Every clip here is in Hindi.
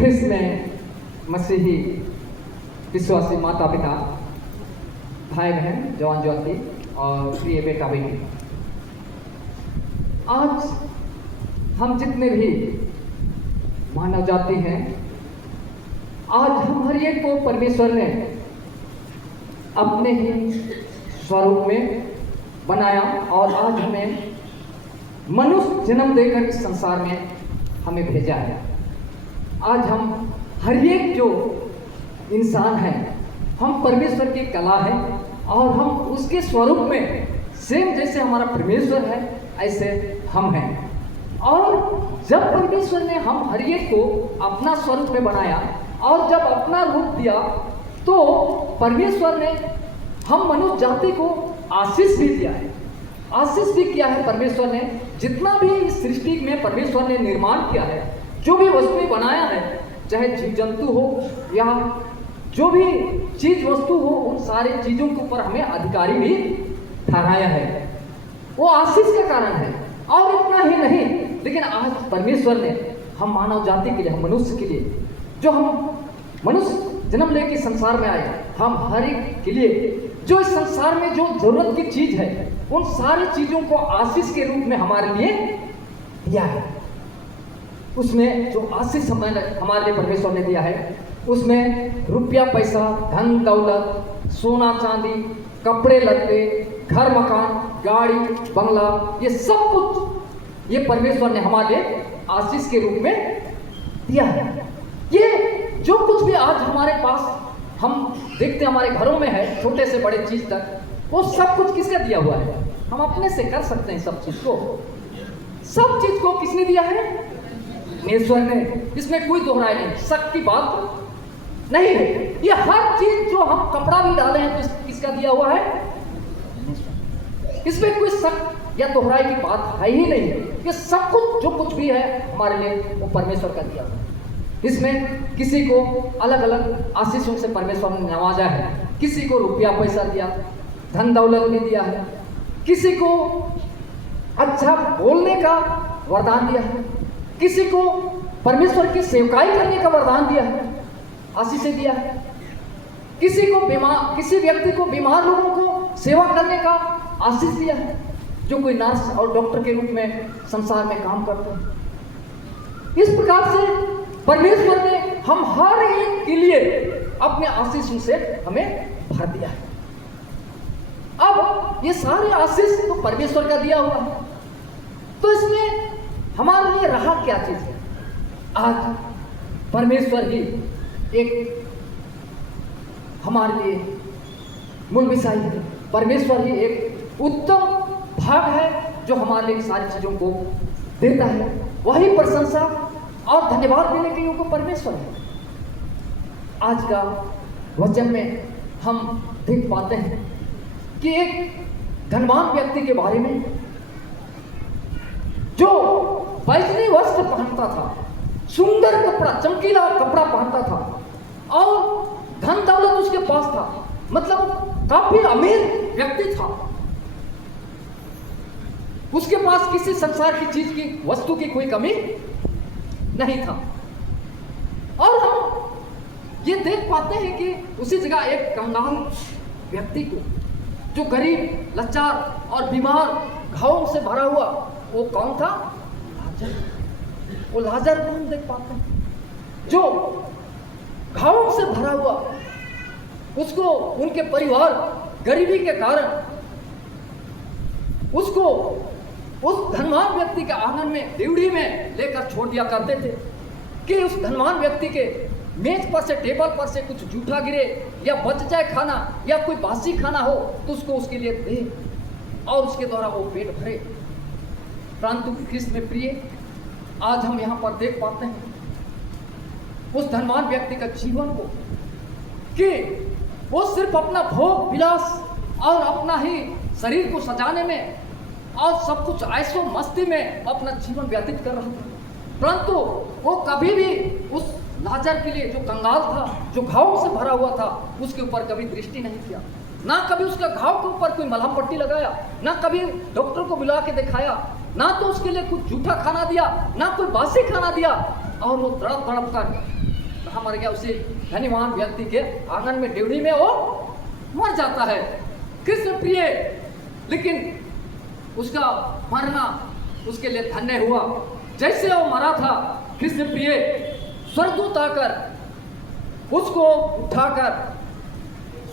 ख्रिस्त में मसीही विश्वासी माता पिता, भाई बहन, जवान ज्योति और प्रिय बेटा बेटी, आज हम जितने भी मानव जाति हैं, आज हम हर एक को परमेश्वर ने अपने ही स्वरूप में बनाया और आज हमें मनुष्य जन्म देकर इस संसार में हमें भेजा है। आज हम हर एक जो इंसान है, हम परमेश्वर की कला है और हम उसके स्वरूप में सेम जैसे हमारा परमेश्वर है ऐसे हम हैं। और जब परमेश्वर ने हम हर एक को अपना स्वरूप में बनाया और जब अपना रूप दिया तो परमेश्वर ने हम मनुष्य जाति को आशीष भी दिया है। आशीष भी किया है परमेश्वर ने। जितना भी इस सृष्टि में परमेश्वर ने निर्माण किया है, जो भी वस्तुएं बनाया है, चाहे जीव जंतु हो या जो भी चीज वस्तु हो, उन सारे चीजों के ऊपर हमें अधिकारी भी ठहराया है। वो आशीष का कारण है। और इतना ही नहीं, लेकिन आज परमेश्वर ने हम मानव जाति के लिए, हम मनुष्य के लिए, जो हम मनुष्य जन्म लेके संसार में आए, हम हर एक के लिए जो इस संसार में जो जरूरत की चीज है, उन सारी चीजों को आशीष के रूप में हमारे लिए दिया है। उसमें जो आशीष हमारे लिए परमेश्वर ने दिया है, उसमें रुपया पैसा, धन दौलत, सोना चांदी, कपड़े लत्ते, घर मकान, गाड़ी बंगला, ये सब कुछ ये परमेश्वर ने हमारे लिए आशीष के रूप में दिया है। ये जो कुछ भी आज हमारे पास हम देखते हमारे घरों में है, छोटे से बड़े चीज तक, वो सब कुछ किसका दिया हुआ है? हम अपने से कर सकते हैं सब चीज को। सब चीज को किसने दिया है? परमेश्वर ने। इसमें कोई दोहराई नहीं, शक की बात नहीं है। ये हर चीज जो हम कपड़ा भी डाले हैं तो किसका दिया हुआ है? इसमें कोई शक या दोहराई की बात है ही नहीं। ये सब कुछ जो कुछ भी है हमारे लिए वो परमेश्वर का दिया हुआ है। इसमें किसी को अलग अलग आशीषों से परमेश्वर ने नवाजा है। किसी को रुपया पैसा दिया, धन दौलत भी दिया है, किसी को अच्छा बोलने का वरदान दिया है, किसी को परमेश्वर की सेवकाई करने का वरदान दिया है, आशीष दिया है, किसी व्यक्ति को बीमार लोगों को सेवा करने का आशीष दिया है, जो कोई नर्स और डॉक्टर के रूप में संसार में काम करते हैं। इस प्रकार से परमेश्वर ने हम हर एक के लिए अपने आशीषों से हमें भर दिया है। अब ये सारे आशीष तो परमेश्वर का दिया हुआ है, तो इसमें हमारे लिए रहा क्या चीज है? आज परमेश्वर ही एक हमारे लिए मूल विषय है। परमेश्वर ही एक उत्तम भाग है जो हमारे लिए सारी चीजों को देता है। वही प्रशंसा और धन्यवाद देने के योग्य परमेश्वर है। आज का वचन में हम देख पाते हैं कि एक धनवान व्यक्ति के बारे में जो बैजनी वस्त्र पहनता था, सुंदर कपड़ा, चमकीला कपड़ा पहनता था और धन दौलत उसके पास था, मतलब काफी अमीर व्यक्ति था। उसके पास किसी संसार की चीज की, वस्तु की कोई कमी नहीं था। और हम ये देख पाते हैं कि उसी जगह एक कंगाल व्यक्ति को, जो गरीब, लाचार और बीमार, घावों से भरा हुआ, वो कौन था? लाजर। वो लाजर को हम देख पाते हैं, जो घावों से भरा हुआ, उसको उनके परिवार गरीबी के कारण उसको उस धनवान व्यक्ति के आंगन में, ड्यूटी में लेकर छोड़ दिया करते थे कि उस धनवान व्यक्ति के मेज पर से, टेबल पर से कुछ जूठा गिरे या बच जाए खाना या कोई बासी खाना हो तो उसको उसके लिए दे और उसके द्वारा वो पेट भरे। परंतु ख्रिस्त में प्रिय, आज हम यहाँ पर देख पाते हैं उस धनवान व्यक्ति का जीवन को कि वो सिर्फ अपना भोग विलास और अपना ही शरीर को सजाने में और सब कुछ ऐसो मस्ती में अपना जीवन व्यतीत कर रहा था, परंतु वो कभी भी उस लाजर के लिए, जो कंगाल था, जो घावों से भरा हुआ था, उसके ऊपर कभी दृष्टि नहीं किया। ना कभी उसके घाव के ऊपर कोई मलहम पट्टी लगाया, ना कभी डॉक्टर को बुला के दिखाया, ना तो उसके लिए कुछ जूठा खाना दिया, ना कोई बासी खाना दिया। और वो तड़प तड़प कर कहाँ मर गया? उसी धनीवान व्यक्ति के आंगन में, ड्योढ़ी में वो मर जाता है। कृष्ण प्रिय, लेकिन उसका मरना उसके लिए धन्य हुआ। जैसे वो मरा था, कृष्ण प्रिय स्वर्गदूत आकर उसको उठाकर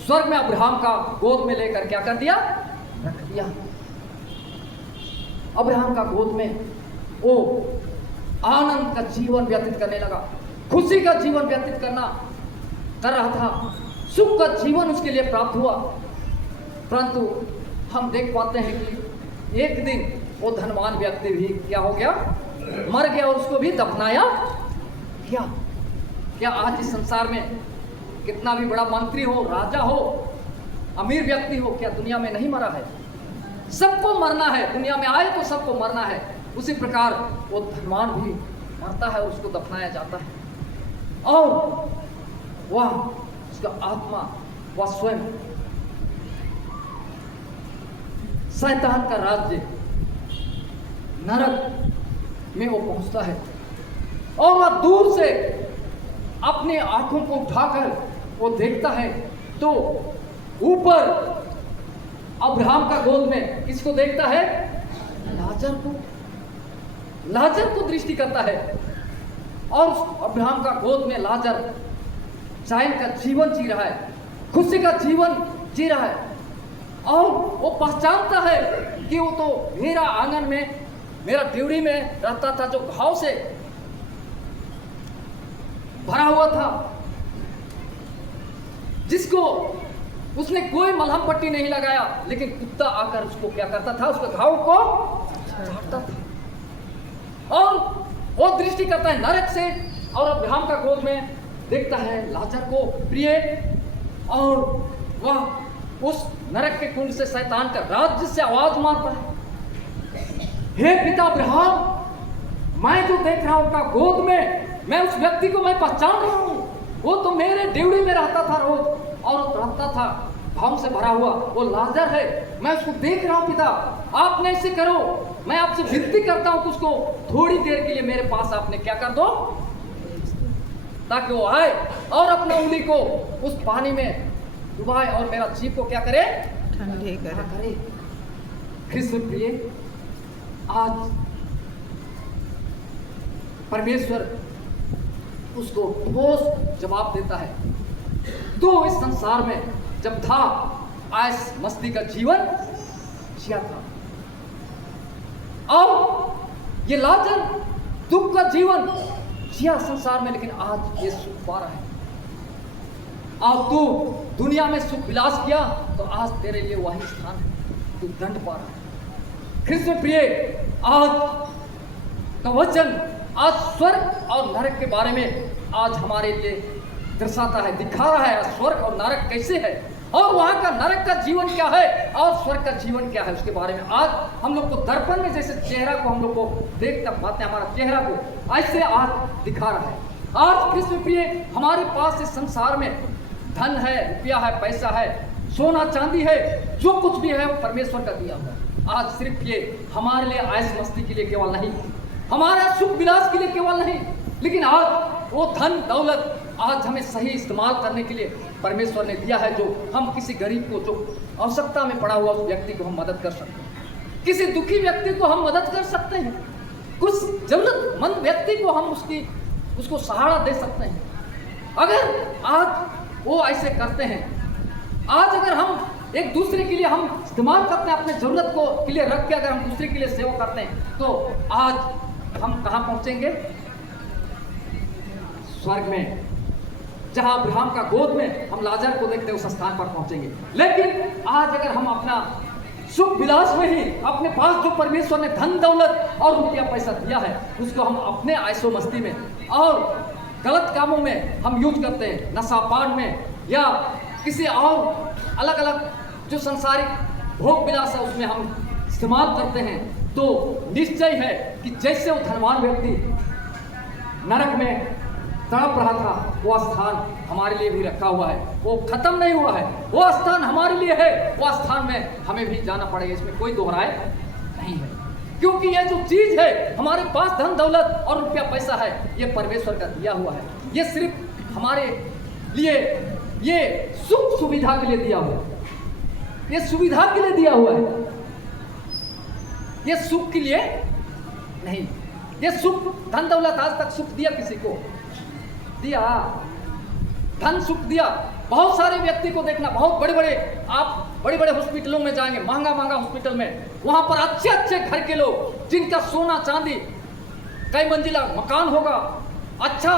स्वर्ग में अब्राहम का गोद में लेकर क्या कर दिया? रख दिया। अब्राहम का गोद में वो आनंद का जीवन व्यतीत करने लगा, खुशी का जीवन व्यतीत कर रहा था, सुख का जीवन उसके लिए प्राप्त हुआ। परंतु हम देख पाते हैं कि एक दिन वो धनवान व्यक्ति भी क्या हो गया? मर गया और उसको भी दफनाया गया। क्या आज इस संसार में कितना भी बड़ा मंत्री हो, राजा हो, अमीर व्यक्ति हो, क्या दुनिया में नहीं मरा है? सबको मरना है, दुनिया में आए तो सबको मरना है। उसी प्रकार वो धनवान भी मरता है और उसको दफनाया जाता है। और वह उसका आत्मा, वह स्वयं शैतान का राज्य नरक में वो पहुंचता है और वह दूर से अपने आंखों को उठाकर वो देखता है तो ऊपर अब्राहम का गोद में किसको देखता है? लाजर को दृष्टि करता है। और अब्राहम का गोद में लाजर चैन का जीवन जी रहा है, खुशी का जीवन जी रहा है। और वो पहचानता है कि वो तो मेरा आंगन में, मेरा ड्योढ़ी में रहता था, जो घाव से भरा हुआ था, जिसको उसने कोई मलहम पट्टी नहीं लगाया, लेकिन कुत्ता आकर उसको क्या करता था? उसके घाव को चाटता था। और वो दृष्टि करता है नरक से और अब्राहम का गोद में देखता है लाजर को प्रिय, और वह उस नरक के कुंड से शैतान का राज्य से आवाज मारता है, हे पिता अब्राहम, मैं जो देख रहा हूं उनका गोद में, मैं उस व्यक्ति को मैं पहचान रहा हूं। वो तो मेरे ड्योढ़ी में रहता था रोज और रहता था भाव से भरा हुआ, वो लाजर है, मैं उसको देख रहा हूं। पिता आपने ऐसे करो, मैं आपसे विनती करता हूं कि उसको थोड़ी देर के लिए मेरे पास आपने क्या कर दो, ताकि वो आए और अपना उंगली को उस पानी में डुबाए और मेरा जीभ को क्या करे? ठंडे करे। कृष्ण प्रिय, आज परमेश्वर उसको ठोस जवाब देता है। तो इस संसार में जब था, ऐश मस्ती का जीवन जिया था, और ये लाजर दुख का जीवन जिया संसार में, लेकिन आज ये सुख पा रहा है। अब तू दुनिया में सुख विलास किया तो आज तेरे लिए वही स्थान है, तू दंड पा रहा है। कृष्ण प्रिय, आज का वचन आज स्वर्ग और नरक के बारे में आज हमारे लिए दर्शाता है, दिखा रहा है स्वर्ग और नरक कैसे है, और वहां का नरक का जीवन क्या है और स्वर्ग का जीवन क्या है, उसके बारे में आज हम लोग को दर्पण में जैसे चेहरा को हम लोग को देखता पाते हैं, हमारा चेहरा को ऐसे आज दिखा रहा है। आज कृष्ण प्रिय, हमारे पास इस संसार में धन है, रुपया है, पैसा है, सोना चांदी है, जो कुछ भी है वो परमेश्वर का दिया हुआ। आज सिर्फ ये हमारे लिए ऐश मस्ती के लिए केवल नहीं, हमारा सुख विलास के लिए केवल नहीं, लेकिन आज वो धन दौलत आज हमें सही इस्तेमाल करने के लिए परमेश्वर ने दिया है, जो हम किसी गरीब को, जो आवश्यकता में पड़ा हुआ उस व्यक्ति को हम मदद कर सकते हैं, किसी दुखी व्यक्ति को हम मदद कर सकते हैं, कुछ जरूरतमंद व्यक्ति को हम उसको सहारा दे सकते हैं। अगर आज वो ऐसे करते हैं, आज अगर हम एक दूसरे के लिए हम इस्तेमाल करते हैं, अपने जरूरत को के लिए रख के अगर हम दूसरे के लिए सेवा करते हैं, तो आज हम कहाँ पहुंचेंगे? स्वर्ग में, जहां अब्राहम का गोद में हम लाजर को देखते हैं, उस स्थान पर पहुंचेंगे। लेकिन आज अगर हम अपना सुख विलास में ही अपने पास जो परमेश्वर ने धन दौलत और रुपया पैसा दिया है, उसको हम अपने ऐशो मस्ती में और गलत कामों में हम यूज करते हैं, नशापान में या किसी और अलग अलग जो संसारिक भोग विलास है उसमें हम इस्तेमाल करते हैं, तो निश्चय है कि जैसे वो धनवान व्यक्ति नरक में तड़प रहा था, वो स्थान हमारे लिए भी रखा हुआ है, वो खत्म नहीं हुआ है, वो स्थान हमारे लिए है, वो स्थान में हमें भी जाना पड़ेगा, इसमें कोई दोहराए नहीं है। क्योंकि ये जो चीज है हमारे पास, धन दौलत और रुपया पैसा है, ये परमेश्वर का दिया हुआ है, ये सिर्फ हमारे लिए ये सुख सुविधा के लिए दिया हुआ है, ये सुविधा के लिए दिया हुआ है, ये सुख के लिए नहीं। ये सुख, धन दौलत आज तक सुख दिया किसी को? दिया? धन सुख दिया? बहुत सारे व्यक्ति को देखना, बहुत बड़े बड़े, आप बड़े बड़े हॉस्पिटलों में जाएंगे, महंगा महंगा हॉस्पिटल में, वहां पर अच्छे अच्छे घर के लोग जिनका सोना चांदी, कई मंजिला मकान होगा, अच्छा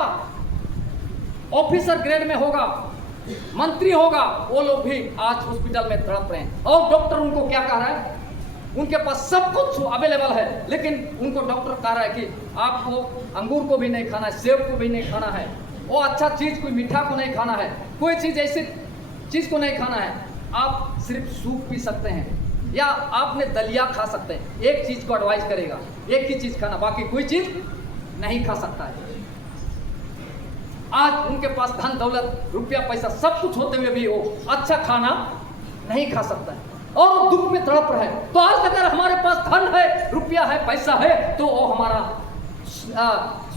ऑफिसर ग्रेड में होगा, मंत्री होगा, वो लोग भी आज हॉस्पिटल में तड़प रहे हैं। और डॉक्टर उनको क्या कह रहा है? उनके पास सब कुछ अवेलेबल है, लेकिन उनको डॉक्टर कह रहा है कि आपको अंगूर को भी नहीं खाना है, सेब को भी नहीं खाना है, वो अच्छा चीज कोई मीठा को नहीं खाना है, कोई चीज ऐसी चीज को नहीं खाना है, आप सिर्फ सूप पी सकते हैं या आपने दलिया खा सकते हैं। एक चीज को एडवाइस करेगा, एक ही चीज खाना, बाकी कोई चीज नहीं खा सकता है। आज उनके पास धन दौलत रुपया पैसा सब कुछ होते हुए भी वो अच्छा खाना नहीं खा सकता है और वो दुख में तड़प रहा है। तो आज अगर हमारे पास धन है, रुपया है, पैसा है, तो वो हमारा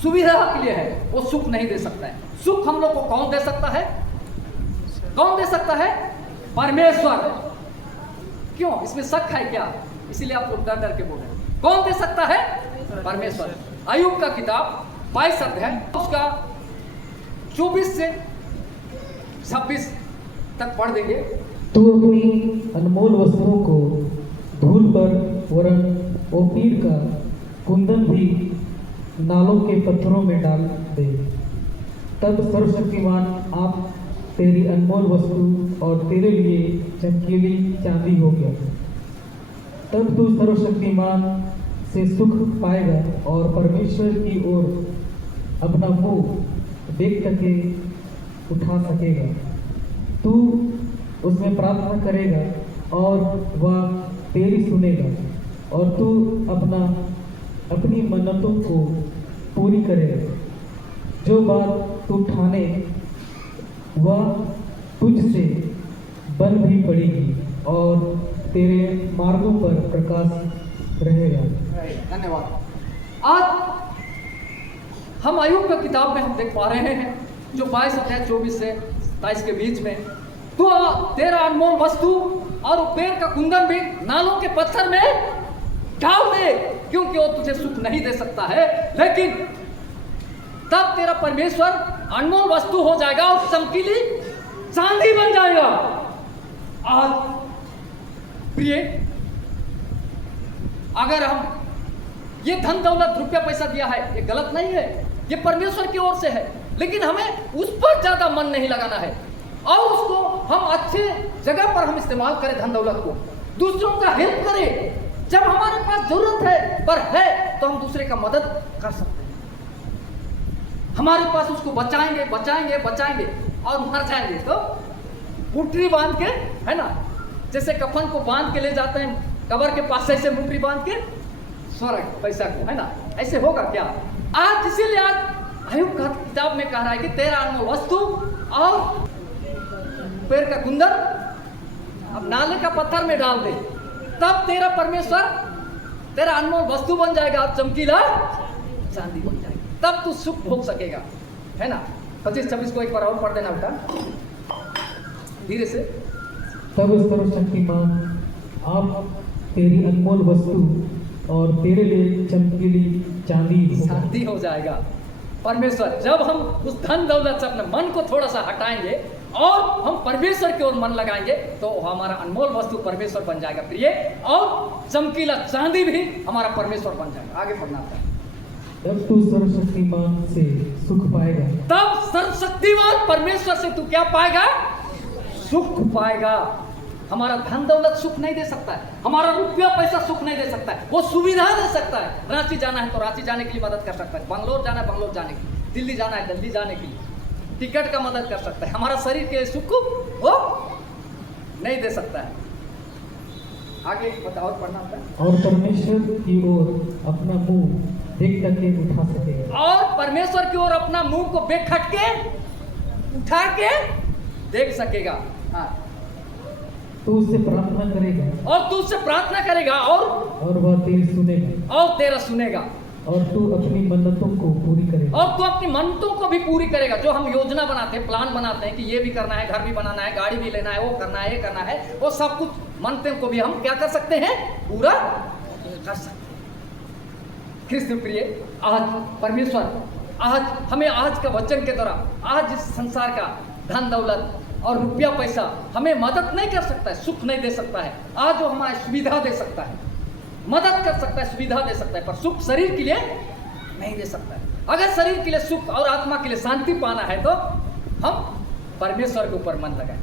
सुविधा के लिए है, वो सुख नहीं दे सकता है। सुख हम लोग को कौन दे सकता है? कौन दे सकता है? परमेश्वर। क्यों? इसमें शक है क्या? इसीलिए आप लोग डर डर के बोल रहे हैं। कौन दे सकता है? परमेश्वर। अय्यूब का किताब 22 अध्याय उसका 24 से 26 तक पढ़ देंगे। तू अपनी अनमोल वस्तुओं को धूल पर वरन ओपीर का कुंदन भी नालों के पत्थरों में डाल दे, तब सर्वशक्तिमान आप तेरी अनमोल वस्तु और तेरे लिए चमकीली चांदी हो गया। तब तू सर्वशक्तिमान से सुख पाएगा और परमेश्वर की ओर अपना मुंह देख करके उठा सकेगा। तू उसमें प्रार्थना करेगा और वह तेरी सुनेगा और तू अपनी मन्नतों को पूरी करेगा। जो बात तू ठाने वह तुझसे बन भी पड़ेगी और तेरे मार्गों पर प्रकाश रहेगा। धन्यवाद। आज हम अय्यूब की किताब में हम देख पा रहे हैं जो 22 अध्याय 24 से 27 के बीच में, तो तेरा अनमोल वस्तु और पेड़ का कुंदन भी नालों के पत्थर में डाल दे, क्योंकि वो तुझे सुख नहीं दे सकता है, लेकिन तब तेरा परमेश्वर अनमोल वस्तु हो जाएगा और चमकीली चांदी बन जाएगा। आज प्रिय, अगर हम ये धन दौलत रुपया पैसा दिया है, ये गलत नहीं है, ये परमेश्वर की ओर से है, लेकिन हमें उस पर ज्यादा मन नहीं लगाना है और उसको हम अच्छे जगह पर हम इस्तेमाल करें। धन दौलत को दूसरों का हेल्प करें। जब हमारे पास जरूरत है पर है तो हम दूसरे का मदद कर सकते हैं। हमारे पास उसको बचाएंगे बचाएंगे बचाएंगे और मर जाएंगे तो मुठरी बांध के, है ना, जैसे कफन को बांध के ले जाते हैं कब्र के पास, ऐसे मुठरी बांध के स्वर्ग पैसा को, है ना, ऐसे होगा क्या? आज इसीलिए आज अय्यूब का किताब में कह रहा है कि तेरा अनमोल वस्तु और पेड़ का कुंदन अब नाले का पत्थर में डाल दे, तब तेरा परमेश्वर तेरा अनमोल वस्तु बन जाएगा, चमकीला चांदी बन जाएगा, तब तू सुख भोग सकेगा, है ना। 25-26 को एक बार और पढ़ देना बेटा धीरे से। तब सर्वशक्तिमान आप तेरी अनमोल वस्तु और तेरे लिए चमकीली चांदी हो जाएगा। परमेश्वर, जब हम उस धन दौलत से अपने मन को थोड़ा सा हटाएंगे और हम परमेश्वर की ओर मन लगाएंगे तो हमारा अनमोल वस्तु परमेश्वर बन जाएगा प्रिय, और चमकीला चांदी भी हमारा परमेश्वर बन जाएगा। आगे पढ़ना था। तब तू सर्वशक्तिमान से सुख पाएगा। तब सर्वशक्तिमान परमेश्वर से तू क्या पाएगा? सुख पाएगा। हमारा धन दौलत सुख नहीं दे सकता है, हमारा रुपया पैसा सुख नहीं दे सकता है, वो सुविधा दे सकता है। रांची जाना है तो रांची जाने के लिए मदद कर सकता है, बंगलोर जाना है बंगलोर जाने के लिए, दिल्ली जाना है दिल्ली जाने के लिए टिकट का मदद कर सकता है। हमारा शरीर के सुख वो नहीं दे सकता है। आगे बताओ और पढ़ना होता है। और परमेश्वर की ओर अपना मुंह देख करके उठा सकेगा। और परमेश्वर की ओर अपना मुंह को बेखट के उठा के देख सकेगा। हाँ, तू उससे प्रार्थना करेगा और तू उससे प्रार्थना करेगा और वह तेरी सुनेगा और तेरा सुनेगा। और तू अपनी मन्नतों को पूरी करेगा। और तू अपनी मन्नतों को भी पूरी करेगा। जो हम योजना बनाते हैं, प्लान बनाते हैं कि ये भी करना है, घर भी बनाना है, गाड़ी भी लेना है, वो करना है, ये करना है, वो सब कुछ मन्नतों को भी हम क्या कर सकते हैं, पूरा कर सकते हैं। कृष्ण प्रिय, आज परमेश्वर आज हमें आज का वचन के द्वारा, आज इस संसार का धन दौलत और रुपया पैसा हमें मदद नहीं कर सकता है, सुख नहीं दे सकता है। आज वो हमारी सुविधा दे सकता है, मदद कर सकता है, सुविधा दे सकता है, पर सुख शरीर के लिए नहीं दे सकता है। अगर शरीर के लिए सुख और आत्मा के लिए शांति पाना है तो हम परमेश्वर के ऊपर मन लगाएं,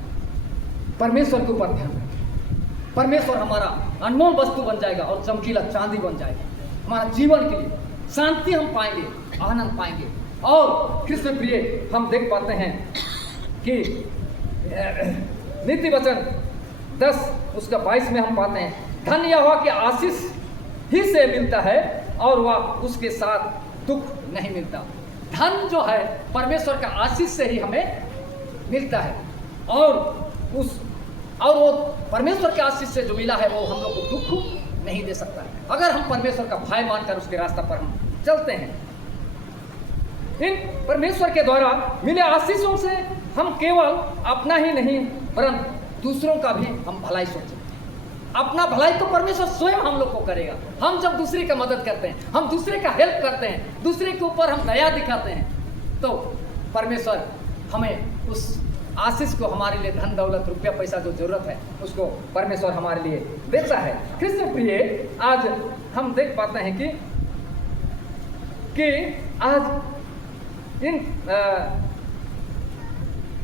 परमेश्वर के ऊपर ध्यान रखें। परमेश्वर हमारा अनमोल वस्तु बन जाएगा और चमकीला चांदी बन जाएगा। हमारा जीवन के लिए शांति हम पाएंगे, आनंद पाएंगे। और कृष्ण प्रिय, हम देख पाते हैं कि नीति वचन 10 उसका 22 में हम पाते हैं, धन यहोवा की आशीष ही से मिलता है और वह उसके साथ दुख नहीं मिलता। धन जो है परमेश्वर का आशीष से ही हमें मिलता है, और वो परमेश्वर के आशीष से जो मिला है वो हम लोग को दुख नहीं दे सकता है, अगर हम परमेश्वर का भय मानकर उसके रास्ता पर हम चलते हैं। इन परमेश्वर के द्वारा मिले आशीषों से हम केवल अपना ही नहीं परंतु दूसरों का भी हम भलाई सोचें। अपना भलाई तो परमेश्वर स्वयं हम लोग को करेगा। हम जब दूसरे का मदद करते हैं, हम दूसरे का हेल्प करते हैं, दूसरे के ऊपर हम दया दिखाते हैं, तो परमेश्वर हमें उस आशीष को, हमारे लिए धन दौलत रुपया पैसा जो जरूरत है उसको परमेश्वर हमारे लिए देता है। कृष्ण प्रिय, आज हम देख पाते हैं कि आज इन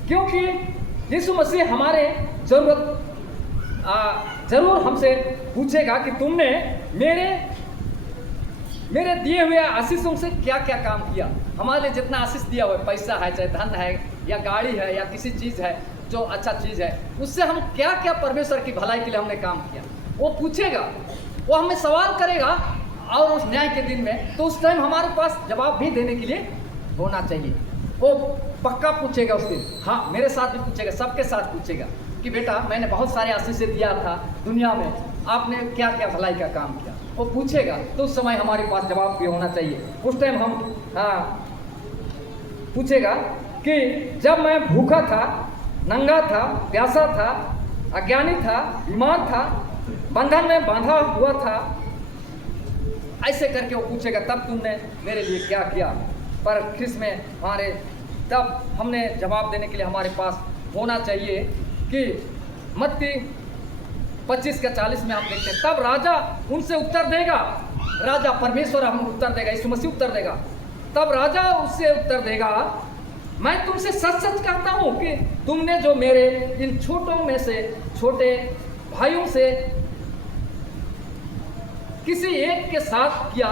क्योंकि यीशु मसीह हमारे जरूर हमसे पूछेगा कि तुमने मेरे दिए हुए आशीषों से क्या क्या काम किया। हमारे लिए जितना आशीष दिया हुआ है, पैसा है, चाहे धन है या गाड़ी है या किसी चीज़ है जो अच्छा चीज़ है, उससे हम क्या क्या परमेश्वर की भलाई के लिए हमने काम किया, वो पूछेगा, वो हमें सवाल करेगा। और उस न्याय के दिन में तो उस टाइम हमारे पास जवाब भी देने के लिए होना चाहिए। वो पक्का पूछेगा उस दिन, हाँ मेरे साथ भी पूछेगा, सबके साथ पूछेगा कि बेटा मैंने बहुत सारे आशीष दिया था दुनिया में, आपने क्या क्या भलाई का काम किया, वो पूछेगा। तो उस समय हमारे पास जवाब भी होना चाहिए। उस टाइम हम पूछेगा कि जब मैं भूखा था, नंगा था, प्यासा था, अज्ञानी था, बीमार था, बंधन में बांधा हुआ था, ऐसे करके वो पूछेगा तब तुमने मेरे लिए क्या किया। पर ख्रिस्त में हमारे तब हमने जवाब देने के लिए हमारे पास होना चाहिए कि मत्ती 25 का 40 में हम देखते हैं, तब राजा उनसे उत्तर देगा, राजा परमेश्वर हम उत्तर देगा, यीशु मसीह उत्तर देगा। तब राजा उससे उत्तर देगा, मैं तुमसे सच सच कहता हूँ कि तुमने जो मेरे इन छोटों में से छोटे भाइयों से किसी एक के साथ किया,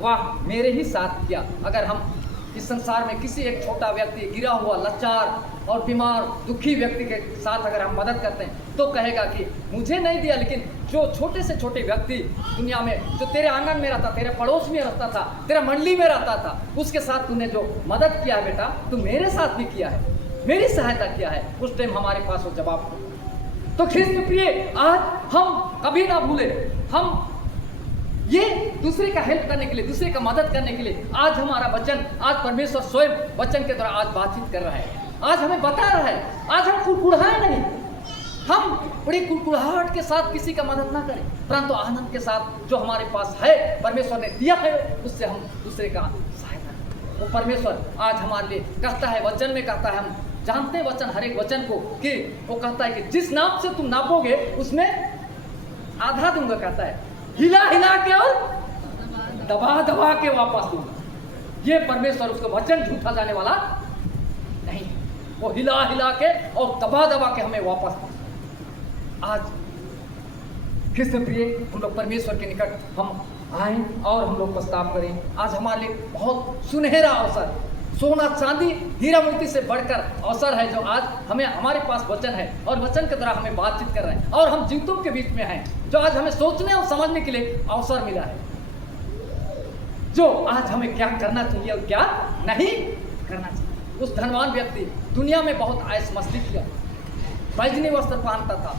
वह मेरे ही साथ किया। अगर हम इस संसार में किसी एक छोटा व्यक्ति, गिरा हुआ, लाचार और बीमार, दुखी व्यक्ति के साथ अगर हम मदद करते हैं तो कहेगा कि मुझे नहीं दिया, लेकिन जो छोटे से छोटे व्यक्ति दुनिया में, जो तेरे आंगन में रहता, तेरे पड़ोस में रहता था, तेरा मंडली में रहता था, उसके साथ तूने जो मदद किया है बेटा, तू मेरे साथ भी किया है, मेरी सहायता किया है। उस टाइम हमारे पास वो जवाब हो। तो ख्रिस्त प्रिय, आज हम कभी ना भूले, हम ये दूसरे का हेल्प करने के लिए, दूसरे का मदद करने के लिए आज हमारा वचन, आज परमेश्वर स्वयं वचन के द्वारा आज बातचीत कर रहा है, आज हमें बता रहा है। आज हम कुड़कुड़ाए नहीं, हम बड़ी कुड़कुड़ाहट के साथ किसी का मदद ना करें, परंतु आनंद के साथ जो हमारे पास है, परमेश्वर ने दिया है, उससे हम दूसरे का सहायता करें। वो परमेश्वर आज हमारे लिए कहता है, वचन में कहता है, हम जानते हैं वचन, हर एक वचन को, कि वो कहता है कि जिस नाप से तुम नापोगे उसमें आधा दूंगा, कहता है हिला हिला के और दबा दबा के वापस दूंगा। ये परमेश्वर, उसका वचन झूठा जाने वाला नहीं, वो हिला हिला के और दबा दबा के हमें वापस दूंगा। आज ख्रिस्त प्रिय, हम लोग परमेश्वर के निकट हम आए और हम लोग प्रस्ताव करें। आज हमारे लिए बहुत सुनहरा अवसर, सोना चांदी हीरा मोती से बढ़कर अवसर है, जो आज हमें, हमारे पास वचन है और वचन के द्वारा हमें बातचीत कर रहे हैं, और हम जीवों के बीच में हैं, जो आज हमें सोचने और समझने के लिए अवसर मिला है, जो आज हमें क्या करना चाहिए और क्या नहीं करना चाहिए। उस धनवान व्यक्ति दुनिया में बहुत ऐश मस्ती किया, बैजनी वस्त्र पहनता था,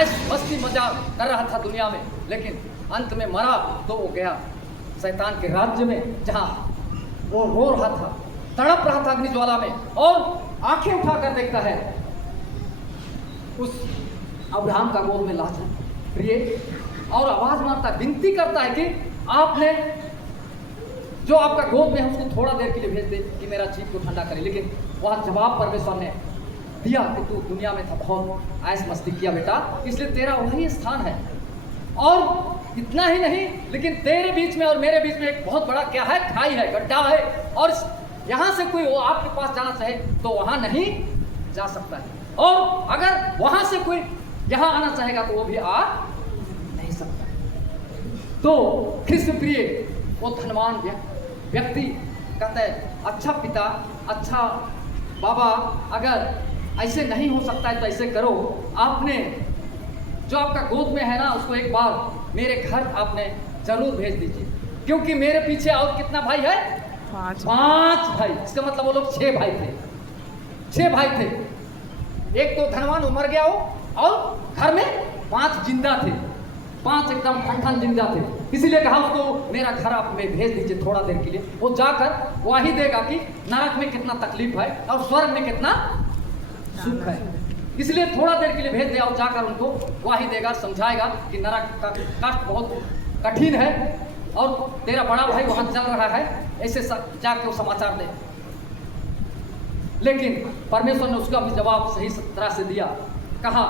ऐश मस्ती मजाक कर रहा था दुनिया में, लेकिन अंत में मरा तो वो गया शैतान के राज्य में, जहाँ वो रो रहा था, तड़प रहा था अग्नि ज्वाला में, और आंखें उठाकर देखता है उस अब्राहम का गोद में लाजर प्रिय, और आवाज मारता, विनती करता है कि आपने जो आपका गोद में है उसको थोड़ा देर के लिए भेज दे कि मेरा जीव को ठंडा करे। लेकिन वह जवाब परमेश्वर ने दिया कि तू दुनिया में था, बहुत ऐश मस्ती किया बेटा, इसलिए तेरा वही स्थान है। और इतना ही नहीं, लेकिन तेरे बीच में और मेरे बीच में एक बहुत बड़ा क्या है, खाई है, गड्ढा है, और यहाँ से कोई वो आपके पास जाना चाहे तो वहाँ नहीं जा सकता है, और अगर वहाँ से कोई यहाँ आना चाहेगा तो वो भी आ नहीं सकता है। तो कृष्ण प्रिय वो धनवान व्यक्ति कहता है, अच्छा पिता, अच्छा बाबा, अगर ऐसे नहीं हो सकता है तो ऐसे करो, आपने जो आपका गोद में है ना उसको एक बार मेरे घर आपने जरूर भेज दीजिए, क्योंकि मेरे पीछे और कितना भाई है, 5 भाई। इसका मतलब वो लोग 6 भाई थे, 6 भाई थे। एक तो धनवान मर गया हो, और घर में 5 जिंदा थे, 5 एकदम ठन जिंदा थे। इसीलिए कहा उसको मेरा घर आप में भेज दीजिए थोड़ा देर के लिए, वो जाकर वही देगा कि नरक में कितना तकलीफ है और स्वर्ग में कितना सुख है। इसलिए थोड़ा देर के लिए भेज दिया, और जाकर उनको वही देगा, समझाएगा कि नरक का कष्ट बहुत कठिन है और तेरा बड़ा भाई वहां चल रहा है, ऐसे जाके वो समाचार दे। लेकिन परमेश्वर ने उसका भी जवाब सही तरह से दिया, कहा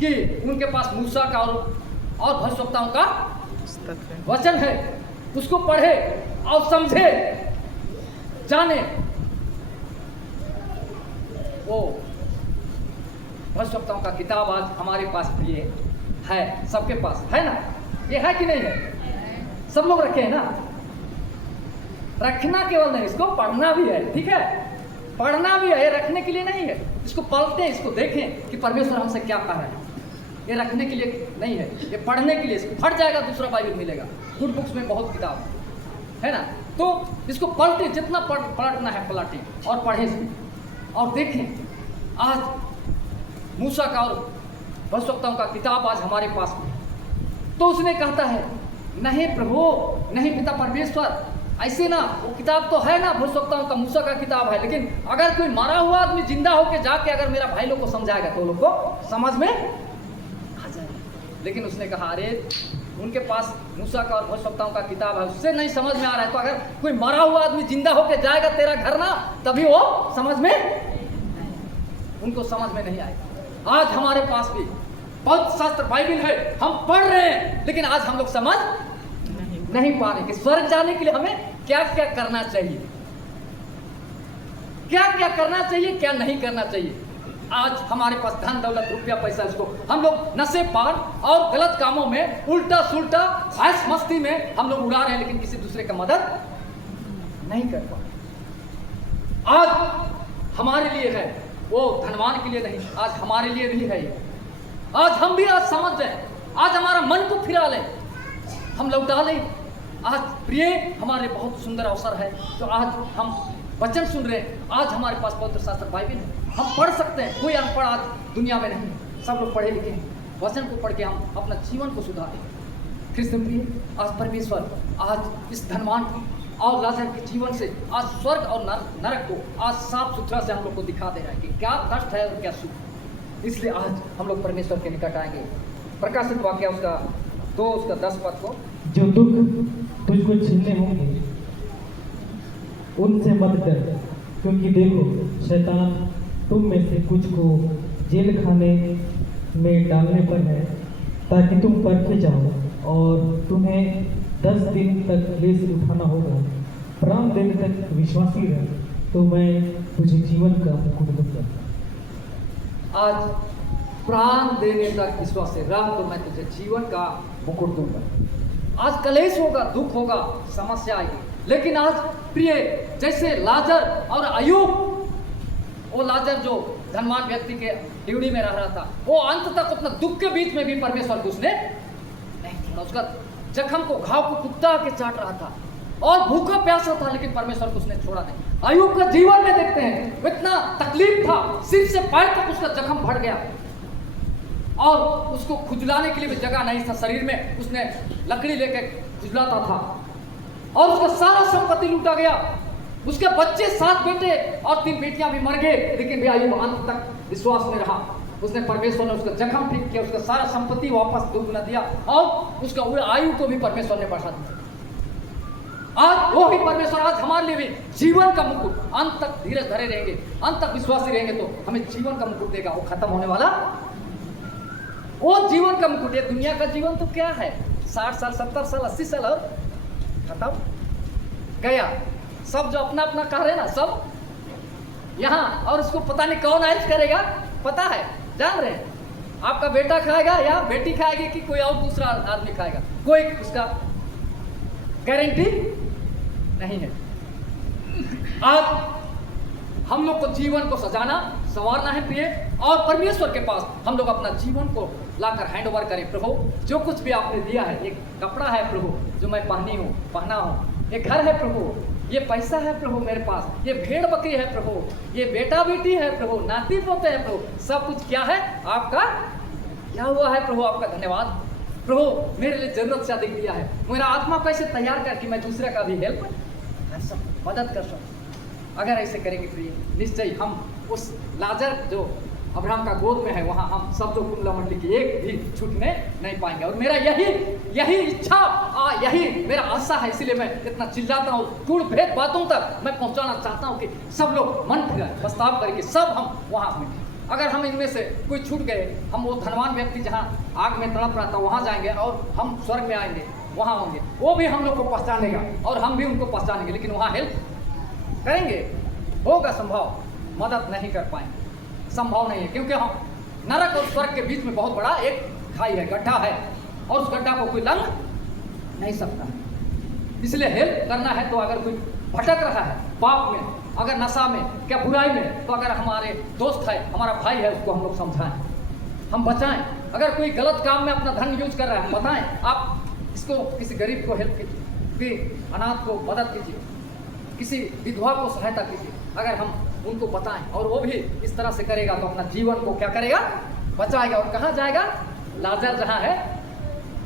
कि उनके पास मूसा का और भविष्यवक्ताओं का वचन है, उसको पढ़े और समझे जाने। वो भविष्यवक्ताओं का किताब आज हमारे पास भी है, सबके पास है ना, ये है कि नहीं है, सब लोग रखे हैं ना। रखना केवल नहीं, इसको पढ़ना भी है, ठीक है, पढ़ना भी है, रखने के लिए नहीं है। इसको पढ़ते हैं, इसको देखें कि परमेश्वर हमसे क्या कह रहे हैं। ये रखने के लिए नहीं है, ये पढ़ने के लिए। फट जाएगा दूसरा बाइबल मिलेगा, गुड बुक्स में बहुत किताब है ना, तो इसको पढ़ते, जितना पढ़ना है पलटे और पढ़े और देखें। आज मूसा का और भविष्यवक्ताओं का किताब आज हमारे पास में, तो उसने कहता है, नहीं प्रभु, नहीं पिता परमेश्वर, ऐसे ना, वो किताब तो है ना, भविष्यवक्ताओं का मूसा का किताब है, लेकिन अगर कोई मरा हुआ आदमी जिंदा होकर जाके अगर मेरा भाई लोग को समझाएगा तो लोग को समझ में आ जाएगा। लेकिन उसने कहा, अरे उनके पास मूसा का और भविष्यवक्ताओं का किताब है, उससे नहीं समझ में आ रहा है, तो अगर कोई मरा हुआ आदमी जिंदा होकर जाएगा तेरा घर ना, तभी वो समझ में, उनको समझ में नहीं आएगा। आज हमारे पास भी बहुत शास्त्र बाइबल है, हम पढ़ रहे हैं, लेकिन आज हम लोग समझ नहीं पा रहे कि स्वर्ग जाने के लिए हमें क्या क्या करना चाहिए, क्या क्या करना चाहिए, क्या नहीं करना चाहिए। आज हमारे पास धन दौलत रुपया पैसा, इसको हम लोग नशे पान और गलत कामों में, उल्टा सुल्टा ऐश मस्ती में हम लोग उड़ा रहे हैं, लेकिन किसी दूसरे का मदद नहीं कर पा रहे। आज हमारे लिए है, वो धनवान के लिए नहीं, आज हमारे लिए भी है। आज हम भी आज समझ जाए, आज हमारा मन को फिरा लें, हम लौटा लें। आज प्रिय हमारे बहुत सुंदर अवसर है, तो आज हम वचन सुन रहे हैं। आज हमारे पास पवित्र शास्त्र बाइबल है, हम पढ़ सकते हैं। कोई अनपढ़ आज दुनिया में नहीं, सब लोग पढ़े लिखे हैं। वचन को पढ़ के हम अपना जीवन को सुधारें। कृष्ण प्रिय, आज परमेश्वर आज इस धनवान और लाजर के जीवन से आज स्वर्ग और नरक को आज साफ सुथरा से हम लोग को दिखा दे रहा है कि क्या कष्ट है और क्या सुख। इसलिए आज हम लोग परमेश्वर के निकट आएंगे। प्रकाशित वाक्य उसका 2 उसका 10 पद को, जो दुख तुझको झेलने होंगे उनसे मत डर, क्योंकि देखो शैतान तुम में से कुछ को जेल खाने में डालने पर है, ताकि तुम परखे जाओ, और तुम्हें 10 दिन तक क्लेश उठाना होगा। प्राण देने तक विश्वासी रह, तो मैं तुझे जीवन का मुकुट दूंगा। आज प्राण देने तक विश्वास से रह, तो मैं तुझे जीवन का मुकुट दूंगा। आज कलेश होगा, दुख होगा, समस्या आएगी, लेकिन आज प्रिय जैसे लाजर और अयूब, वो लाजर जो धनवान व्यक्ति के ड्यूटी में रह रहा था, वो अंत तक अपना दुख के बीच में भी परमेश्वर को उसने नहीं छोड़ा। उसका जख्म को, घाव को कुत्ता के चाट रहा था और भूखा प्यासा था, लेकिन परमेश्वर को उसने छोड़ा नहीं। अयूब का जीवन में देखते हैं, इतना तकलीफ था, सिर से पैर तक उसका जख्म भर गया और उसको खुजलाने के लिए भी जगह नहीं था। शरीर में उसने लकड़ी लेकर खुजलाता था, और उसका सारा संपत्ति लूटा गया। उसके बच्चे 7 बेटे और 3 बेटियां भी मर गए, लेकिन भी अय्यूब अंत तक विश्वास में रहा। उसने परमेश्वर ने उसका जख्म ठीक किया, उसका सारा संपत्ति वापस दुगना दिया और उसका आयु को भी परमेश्वर ने बढ़ा दिया। आज वो ही परमेश्वर आज हमारे लिए भी जीवन का मुकुट, अंत तक धीरज धरे रहेंगे, अंत तक विश्वासी रहेंगे तो हमें जीवन का मुकुट देगा। वो खत्म होने वाला वो जीवन का मुकुट। ये दुनिया का जीवन तो क्या है, 60 साल 70 साल 80 साल और खत्म गया। सब जो अपना अपना कह रहे ना सब यहाँ, और उसको पता नहीं कौन ऐश करेगा, पता है, जान रहे हैं। आपका बेटा खाएगा या बेटी खाएगी कि कोई और दूसरा आदमी खाएगा, कोई उसका गारंटी नहीं है। आज हम लोग को जीवन को सजाना संवारना है प्रिय, और परमेश्वर के पास हम लोग अपना जीवन को लाकर हैंड ओवर करें। प्रभु जो कुछ भी आपने दिया है, एक कपड़ा है प्रभु जो मैं पहना हूँ, ये घर है प्रभु, ये पैसा है प्रभु मेरे पास, ये भेड़ बकरी है प्रभु, ये बेटा बेटी है प्रभु, नाती पोते हैं प्रभु, सब कुछ क्या है आपका, क्या हुआ है प्रभु, आपका धन्यवाद प्रभु। मेरे लिए जरूरत से अधिक दिया है, मेरा आत्मा कैसे तैयार कर कि मैं दूसरे का भी हेल्प कर सकूं, मदद कर सकूं। अगर ऐसे करेंगे प्रिय, निश्चय हम उस लाजर जो अब्राहम का गोद में है, वहाँ हम सब लोग कुंडला मंडली की एक भी छूटने नहीं पाएंगे। और मेरा यही इच्छा, यही मेरा आशा है, इसीलिए मैं इतना चिल्लाता हूँ, गुड़ भेद बातों तक मैं पहुँचाना चाहता हूँ कि सब लोग मन फिर प्रस्ताव करके सब हम वहाँ में, अगर हम इनमें से कोई छूट गए, हम वो धनवान व्यक्ति जहाँ आग में तड़प रहा था वहाँ जाएंगे और हम स्वर्ग में आएंगे, वहाँ होंगे, वो भी हम लोग को पहचानेगा और हम भी उनको पहचानेंगे, लेकिन वहाँ हेल्प करेंगे, होगा संभव, मदद नहीं कर पाएंगे, संभव नहीं है, क्योंकि हम नरक और स्वर्ग के बीच में बहुत बड़ा एक खाई है, गड्ढा है, और उस गड्ढा को कोई लंघ नहीं सकता। इसलिए हेल्प करना है तो अगर कोई भटक रहा है पाप में, अगर नशा में, क्या बुराई में, तो अगर हमारे दोस्त है, हमारा भाई है, उसको हम लोग समझाएं, हम बचाएं। अगर कोई गलत काम में अपना धन यूज कर रहा है, हम बताएं, आप इसको किसी गरीब को हेल्प कीजिए, अनाथ को मदद कीजिए, किसी विधवा को सहायता कीजिए। अगर हम उनको बताएं और वो भी इस तरह से करेगा तो अपना जीवन को क्या करेगा, बचाएगा। और कहाँ जाएगा, लाजर जहाँ है।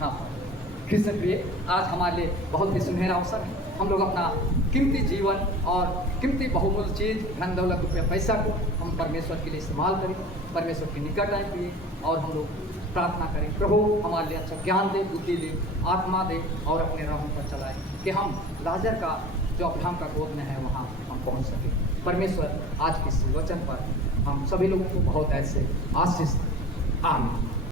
हाँ कृष्ण प्रिय, आज हमारे लिए बहुत ही सुनहरा अवसर है, हम लोग अपना कीमती जीवन और कीमती बहुमूल्य चीज़, धन दौलत रुपया पैसा को हम परमेश्वर के लिए इस्तेमाल करें, परमेश्वर के निकट आए प्रिय, और हम लोग प्रार्थना करें प्रभु हमारे लिए अच्छा ज्ञान दे, बुद्धि दे, आत्मा दे, और अपने राहों पर चलाए कि हम लाजर का जो अब्राहम का गोद में है वहाँ हम पहुँच सकें। परमेश्वर आज के इस वचन पर हम सभी लोगों को बहुत ऐसे आशीष। आमीन।